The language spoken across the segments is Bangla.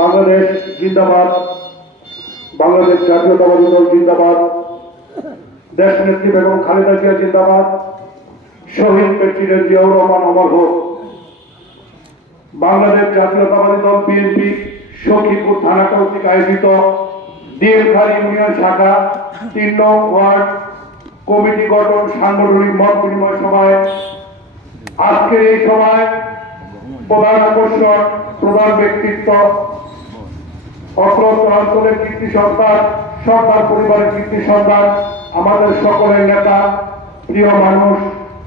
বাংলাদেশ জিন্দাবাদ, বাংলাদেশ জাতীয়তাবাদী দল জিন্দাবাদ, দেশ নেত্রী বেগম খালেদা জিয়া জিন্দাবাদ, শহীদ প্রেসিডেন্ট জিয়াউর রহমান অমর হোক। বাংলাদেশ জাতীয়তাবাদী দল বিএনপি সখীপুর থানা কর্তৃক আয়োজিত দিয়েলখালী ইউনিয়ন শাখা ৩ নং ওয়ার্ড কমিটি গঠন সাংগঠনিক মত বিনিময় সভায় আজকের এই সভায় প্রধান আকর্ষণ, প্রধান ব্যক্তিত্ব, অঞ্চলের কীর্তি সন্তান, সরকার পরিবারের কীর্তি সন্তান, আমাদের সকলের নেতা, প্রিয় মানুষ,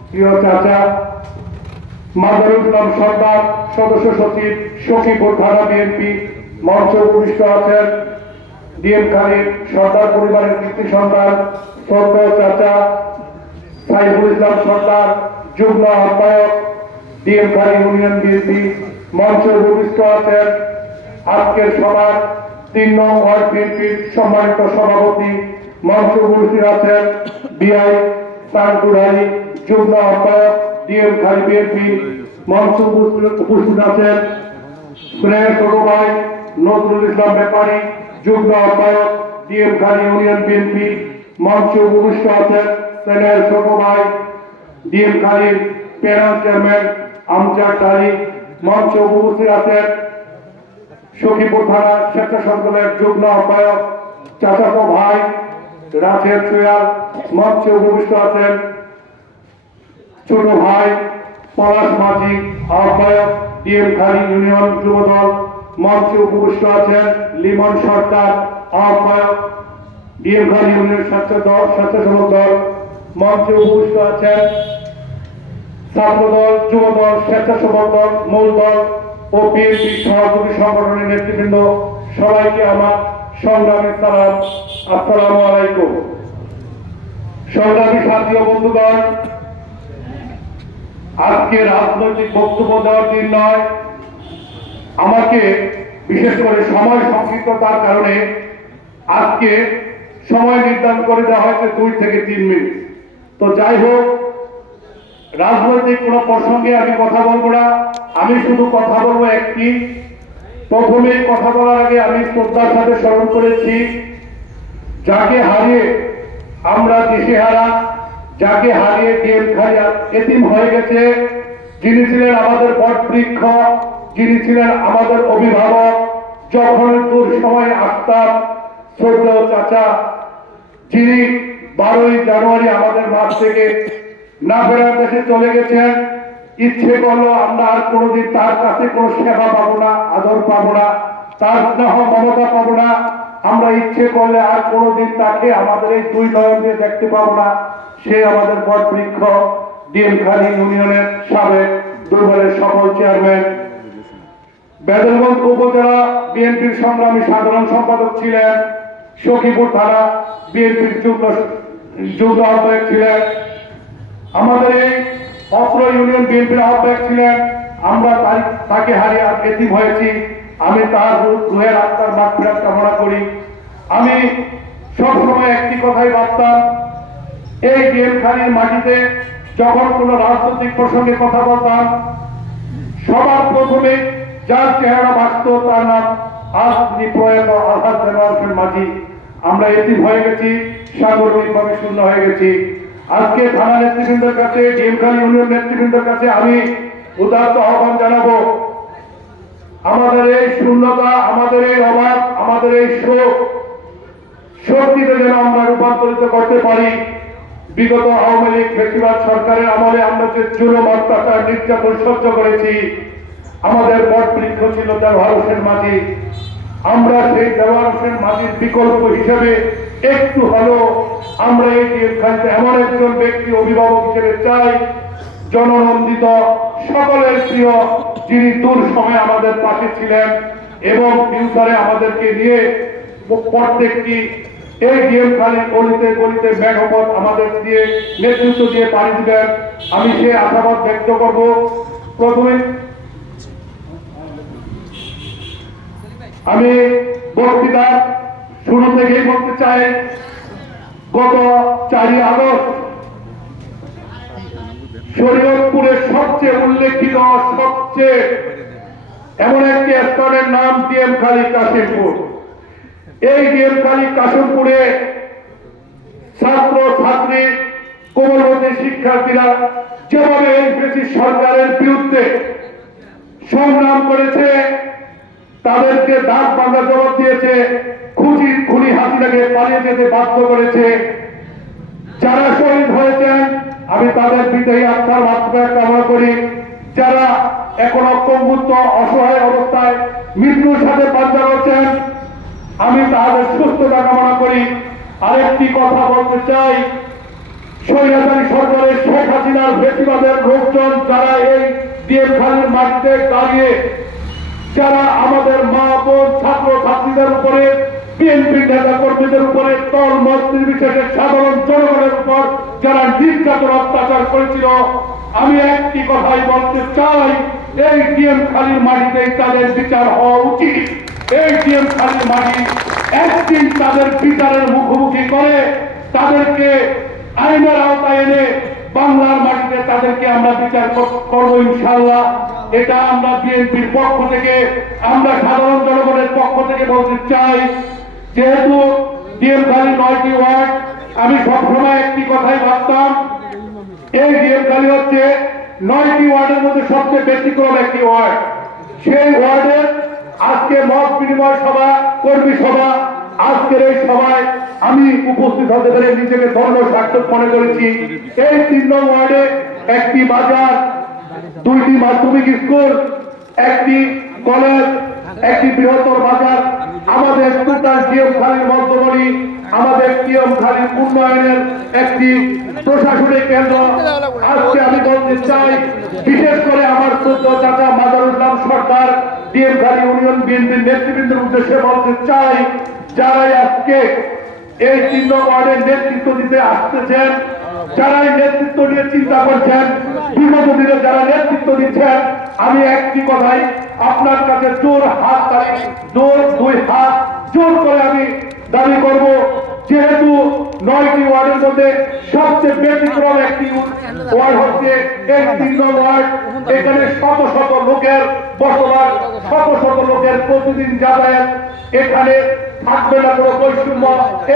প্রিয় চাচা মাদারুল ইসলাম সরকার, সদস্য সচিব, সখীপুর থানা বিএনপি মঞ্চ উপবিষ্ট আছেন। দিয়েলখালীর সরকার পরিবারের কীর্তি সন্তান শ্রদ্ধেয় চাচা সাইফুল ইসলাম সরকার, যুগ্ম আহ্বায়ক দিয়েলখালী ইউনিয়ন বিএনপি মঞ্চ উপবিষ্ট আছেন। আজকের সভার ৩ নং ওয়ার্ড বিএনপির সম্মানিত সভাপতি মঞ্চ উপস্থিত আছেন বিআই সানকুর আলী, যুগ্ম আহ্বায়ক দিয়েলখালী বিএনপি মঞ্চ উপস্থিত আছেন স্নেহের ছোট ভাই নজরুল ইসলাম ব্যাপারী, যুগ্ম আহ্বায়ক দিয়েলখালী ইউনিয়ন বিএনপি মঞ্চ উপস্থিত আছেন স্নেহের ছোট ভাই দিয়েলখালীর প্যানেল চেয়ারম্যান আমজাদ আলী, মঞ্চ উপস্থিত আছেন সখীপুর থানা স্বেচ্ছাসেবক দলের যুগ্ম আহ্বায়ক চাচাতো ভাই রাজের চুয়াল, মঞ্চে উপবিষ্ট আছেন ছোট ভাই পলাশ মাঝি, আহ্বায়ক দিয়েলখালী ইউনিয়ন যুবদল, মঞ্চে উপবিষ্ট আছেন লিমন সরকার, আহ্বায়ক দিয়েলখালী ইউনিয়ন স্বেচ্ছাসেবক দল, মঞ্চে উপবিষ্ট আছেন ছাত্রদল, যুবদল, স্বেচ্ছাসেবক দল, মূল দল ও বিএনপি সহযোগী সংগঠনের নেতৃবৃন্দ, সবাইকে আমার সংগ্রামী সালাম, আসসালামু আলাইকুম। সংগ্রামী সাথী ও বন্ধুগণ, আজকে রাজনৈতিক বক্তব্য দেওয়ার দিন নয়। আমাকে বিশেষ করে সময় সংক্ষিপ্ততার কারণে আজকে সময় নির্ধারণ করে দেওয়া হয়েছে 2 থেকে 3 মিনিট। তো যাই হোক, রাজনৈতিক কোন প্রসঙ্গে আমি কথা বলবো না। আমি শুধু কথা বলবো একটি। প্রথমে কথা বলার আগে আমি শ্রদ্ধার সাথে স্মরণ করেছি যাকে হারিয়ে আমরা দিশেহারা, যাকে হারিয়ে দিয়েলখালী এতিম হয়ে গেছে, যিনি ছিলেন আমাদের বটবৃক্ষ, যিনি ছিলেন আমাদের অভিভাবক, যখন দুঃসময় আসতাম, শ্রদ্ধেয় চাচা, যিনি 12ই জানুয়ারি আমাদের মাঠ থেকে না ফেরার দেশে চলে গেছেন। ইচ্ছে করলো আমরা আর কোনোদিন তার কাছে কোনো সেবা পাবো না, আদর পাবো না, তার স্নেহ মমতা পাবো না। আমরা ইচ্ছে করলে আর কোনোদিন তাকে আমাদের এই 2 নয়ন দিয়ে দেখতে পাবো না। সে আমাদের বটবৃক্ষ, দিয়েলখালী ইউনিয়নের সাবেক দুর্বারের সকল চেয়ারম্যান, বেদলগঞ্জ উপজেলা বিএনপির সংগ্রামী সাধারণ সম্পাদক ছিলেন, সখীপুর থানা বিএনপির যুগ্ম আহ্বায়ক ছিলেন, আমাদের এই অত্র ইউনিয়ন বিএনপির আহ্বায়ক ছিলেন। আমরা তাকে হারিয়ে এতিম হয়েছি। আমি তার রুহের আত্মার মাগফিরাত কামনা করি। আমি সবসময় একটি কথাই ভাবতাম, এই দিয়েলখালীর মাটিতে যখন কোনো রাজনৈতিক প্রসঙ্গে কথা বলতাম, সবার প্রথমে যার চেহারা ভাসত তার নাম আজ প্রয়াত আলহাজ দেলোয়ার হোসেন মাঝি। আমরা এতিম হয়ে গেছি, সাংগঠনিকভাবে শূন্য হয়ে গেছি। আজকে থানা নেতৃবৃন্দের কাছে, দিয়েলখালী ইউনিয়ন নেতৃবৃন্দের কাছে আমি উদাত্ত আহ্বান জানাবো, আমাদের এই শূন্যতা, আমাদের এই অভাব, আমাদের এই শোক শক্তিতে যেন আমরা রূপান্তরিত করতে পারি। বিগত আওয়ামী লীগ ফ্যাসিবাদ সরকারের আমলে আমরা যে জুলুম, অত্যাচার, নির্যাতন সহ্য করেছি, আমাদের বটবৃক্ষ ছিল দেলোয়ার হোসেন মাঝি। আমরা সেই দেলোয়ার হোসেন মাঝির বিকল্প হিসেবে একটু হলেও আমরা এই দিয়েলখালীতে এমন একজন ব্যক্তি অভিভাবক হিসেবে চাই, জননন্দিত, সকলের প্রিয়, যিনি দূর সময় আমাদের পাশে ছিলেন এবং ফিউচারে আমাদেরকে নিয়ে প্রত্যেকটি এই দিয়েলখালীর গলিতে গলিতে মেঘপথ আমাদের দিয়ে নেতৃত্ব দিয়ে পাড়ি দিবেন। আমি সে আশাবাদ ব্যক্ত করব। প্রথমে আমি বক্তৃতার শুরু থেকেই বলতে চাই, গত 4ই আগস্ট শরীয়তপুরের সবচেয়ে উল্লেখিত, সবচেয়ে এমন একটি স্থানের নাম ডিএম খালি কাশিমপুর। এই ডিএম খালি কাশিমপুরে ছাত্র ছাত্রী কোমলমতি শিক্ষার্থীরা যেভাবে এই ব্রিটিশ সরকারের বিরুদ্ধে সংগ্রাম করেছে, তাদেরকে দাঁত বাঁধা জবাব দিয়েছে, খুনি হাসিনাকে পালিয়ে যেতে বাধ্য করেছে। যারা শহীদ হয়েছেন আমি তাদের বিদায়ী আত্মার মাত্রা কামনা করি। যারা এখনো পঙ্গুত্ব অসহায় অবস্থায় মৃত্যুর সাথে পাঞ্জা করছেন আমি তাদের সুস্থতা কামনা করি। আরেকটি কথা বলতে চাই, স্বৈরাচারী সরকারের শেখ হাসিনার বেশিরভাগের লোকজন যারা এই ডিএম খালির মাটিতে দাঁড়িয়ে যারা আমাদের মা বোন ছাত্র ছাত্রীদের উপরে বিএনপি নেতা কর্মীদের উপরে দল মত নির্বিশেষে সাধারণ জনগণের উপর যারা নির্যাতন অত্যাচার করেছিল, আমি একটি কথাই বলতে চাই, এই ডিএম খালির মাটিতে তাদের বিচার হওয়া উচিত। এই ডিএম খালির মাটি একদিন তাদের বিচারের মুখোমুখি করে তাদেরকে আইনের আওতায় এনে বাংলার মাটিতে তাদেরকে আমরা বিচার করবো ইনশাআল্লাহ। এটা আমরা বিএনপির পক্ষ থেকে, আমরা সাধারণ জনগণের পক্ষ থেকে বলতে চাই। যেহেতু ডিএম খালি 9টি ওয়ার্ড, আমি সবসময় একটি কথাই ভাবতাম, এই ডিএম খালি হচ্ছে 9টি ওয়ার্ডের মধ্যে সবচেয়ে ব্যতিক্রম একটি ওয়ার্ড। সেই ওয়ার্ডের আজকে মত বিনিময় সভা, কর্মী সভা, আজকের এই সভায় আমি উপস্থিত হতে পেরে নিজেকে ধন্য সার্থক মনে করেছি। এই 3 নং ওয়ার্ডে একটি বাজার, 2টি মাধ্যমিক স্কুল, একটি কলেজ, একটি বৃহত্তর বাজার, আমাদের ডিএম খালির মধ্যমণি, আমাদের ডিএম খালির উন্নয়নের একটি প্রশাসনিক কেন্দ্র। আজকে আমি বলতে চাই, বিশেষ করে আমার শ্রদ্ধ চাচা মাজারুল ইসলাম সরকার ডিএম খালি ইউনিয়ন বিএনপির নেতৃবৃন্দের উদ্দেশ্যে বলতে চাই, যারাই আজকে এই 3 নং ওয়ার্ডের নেতৃত্ব দিতে আসতেছেন, যারাই নেতৃত্ব নিয়ে চিন্তা করছেন, বিগত দিনে যারা নেতৃত্ব দিচ্ছেন, আমি একটি কথাই আপনার কাছে জোর হাত তালি, জোর 2 হাত জোর করে আমি দাবি করব, যেহেতু 9টি ওয়ার্ডের মধ্যে সবচেয়ে ব্যতিক্রম একটি ওয়ার্ড হচ্ছে এই 3 নং ওয়ার্ড। এখানে শত শত লোকের বসবাস, শত শত লোকের প্রতিদিন যাতায়াত। এখানে থাকবে না কোনো বৈষম্য,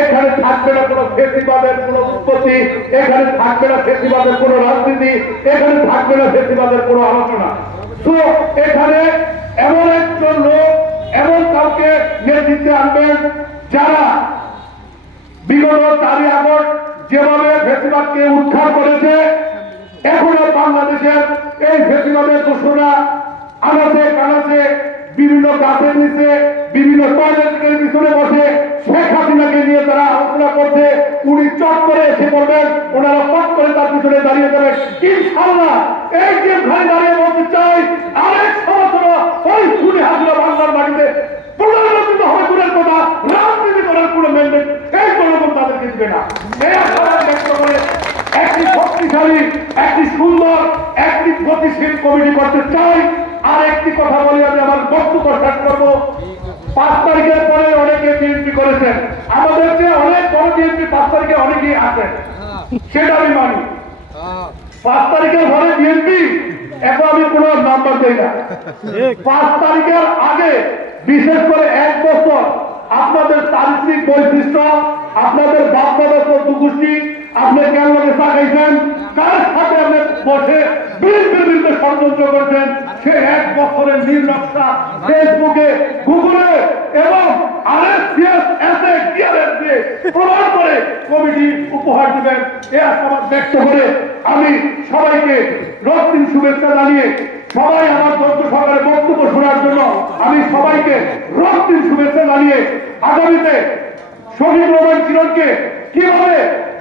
এখানে থাকবে না কোনো ফেসিবাদের কোনো উৎপত্তি, এখানে থাকবে না ফেসিবাদের কোনো রাজনীতি, এখানে থাকবে না ফেসিবাদের কোনো আলোচনা। তো এখানে এমন একজন লোক, এমন কাউকে নেতৃত্বে আনবেন যারা বিগত 4ই আগস্ট যেভাবে ফেসিবাদকে উদ্ধার করেছে, এখনো বাংলাদেশের এই ফেসিবাদের দোষরা আনাচে কানাচে বিভিন্ন গাছের নিচে, বিভিন্ন টয়লেটের পিছনে বসে শেখ হাসিনাকে নিয়ে তারা আলোচনা করছে। উনি চট করে এসে পড়বেন, ওনারা পট করে তার পিছনে দাঁড়িয়ে যাবেন ইনশাআল্লাহ। এই যে ভাই দাঁড়িয়ে বলতে চাই, আরেক সমস্যা ওই খুনি হাসিনা বাংলার মাটিতে পুনরাবৃত্ত হবে দূরের কথা, রাজনীতি করার কোনো ম্যান্ডেট এই জনগণ তাদেরকে দিবে না। এই আশা ব্যক্ত করে একটি শক্তিশালী, একটি সুন্দর, একটি গতিশীল কমিটি করতে চাই। আর একটি কথা বলি, আমি আমার বক্তব্য শেষ করবো। 5 তারিখের পরে অনেকে বিএনপি করেছেন, আমাদের যে অনেক বড় বিএনপি 5 তারিখে অনেকেই আছেন, সেটা আমি মানি। 5 তারিখের পরে বিএনপি এখন আমি কোনো নাম্বার দেই না। 5 তারিখের আগে বিশেষ করে 1 বছর আপনাদের চারিত্রিক বৈশিষ্ট্য, আপনাদের বাপদাদা 14 গোষ্ঠী, আপনি কেন চা খাইছেন, কার সাথে আপনি বসে বিরুদ্ধে বিরুদ্ধে ষড়যন্ত্র করছেন, সে 1 বছরের নির্নকশা ফেসবুকে, গুগলে এবং প্রমাণ করে কমিটি উপহার দেবেন। এ আশাবাদ ব্যক্ত করে আমি সবাইকে রক্তিম শুভেচ্ছা জানিয়ে, সবাই আমার ধৈর্য সহকারে বক্তব্য শোনার জন্য আমি সবাইকে রক্তিম শুভেচ্ছা জানিয়ে, আগামীতে শহীদ রহমান কিরণকে কিভাবে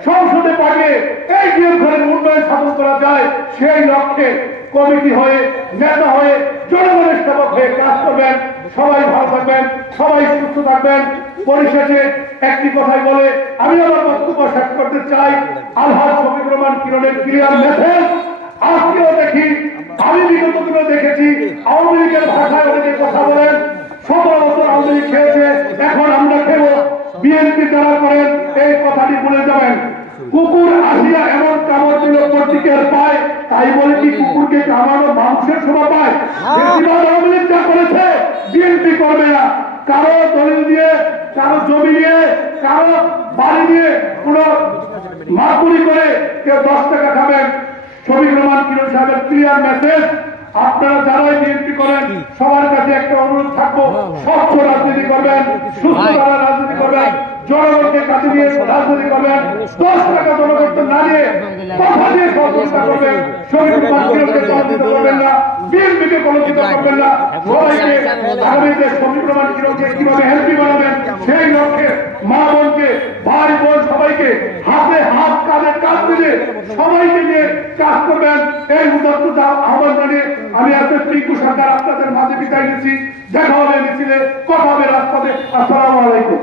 সংসদে পাঠিয়ে এই ডিএম উন্নয়ন সাধন করা যায়, সেই লক্ষ্যে কমিটি হয়ে, নেতা হয়ে, জনগণের সেবক হয়ে কাজ করবেন। সবাই ভালো থাকবেন, সবাই সুস্থ থাকবেন। পরিশেষে একটি কথাই বলে আমি আমার বক্তব্য শেষ করতে চাই। আলহাজ শহীদ রহমান কিরণের ক্লিয়ার মেসেজ আজকেও দেখি, আমি বিগত দিনে দেখেছি আওয়ামী লীগের ভাষায় অনেকে কথা বলেন, 17 বছর আওয়ামী লীগ খেয়েছে, এখন আমরা খেবো। বিএনপি যারা করেন এই কথাটি বলে যাবেন, কুকুর আসিয়া এমন কামড় দিল প্রতীকের পায়, তাই বলে কি কুকুরকে কামানো মানুষের শোভা পায়? আওয়ামী লীগ যা করেছে করবে না। কারো দলিল দিয়ে, কারো জমি দিয়ে, কারো বাড়ি দিয়ে কোন মারকুড়ি করে কেউ 10 টাকা খাবেন। শফিক রহমান কিরণ সাহেবের ক্লিয়ার মেসেজ, আপনারা যারাই বিএনপি করেন সবার কাছে একটা অনুরোধ থাকবো, স্বচ্ছ রাজনীতি করবেন, সুস্থ ধারা রাজনীতি করবেন, জনগণকে কাছে নিয়ে রাজনীতি করবেন, 10 টাকা জনগণকে না দিয়ে কথা দিয়ে সহযোগিতা করবেন। শফিক রহমান কিরণকে কলঙ্কিত করবেন না, বিএনপিকে কলঙ্কিত করবেন না। সবাইকে আগামীতে শফিক রহমান কিরণকে কিভাবে হেলপি বানাবেন সেই লক্ষ্যে মা বোনকে, ভাই বোন সবাইকে হাতে হাত, কাঁধে কাঁধ মিলে সবাইকে নিয়ে কাজ করবেন, এই উদাত্ত আহ্বান জানিয়ে আমি আজকে টিঙ্কু সরকার আপনাদের মাঝে বিদায় নিচ্ছি। দেখা হবে মিছিলে, কথা হবে রাজপথে। আসসালামু আলাইকুম।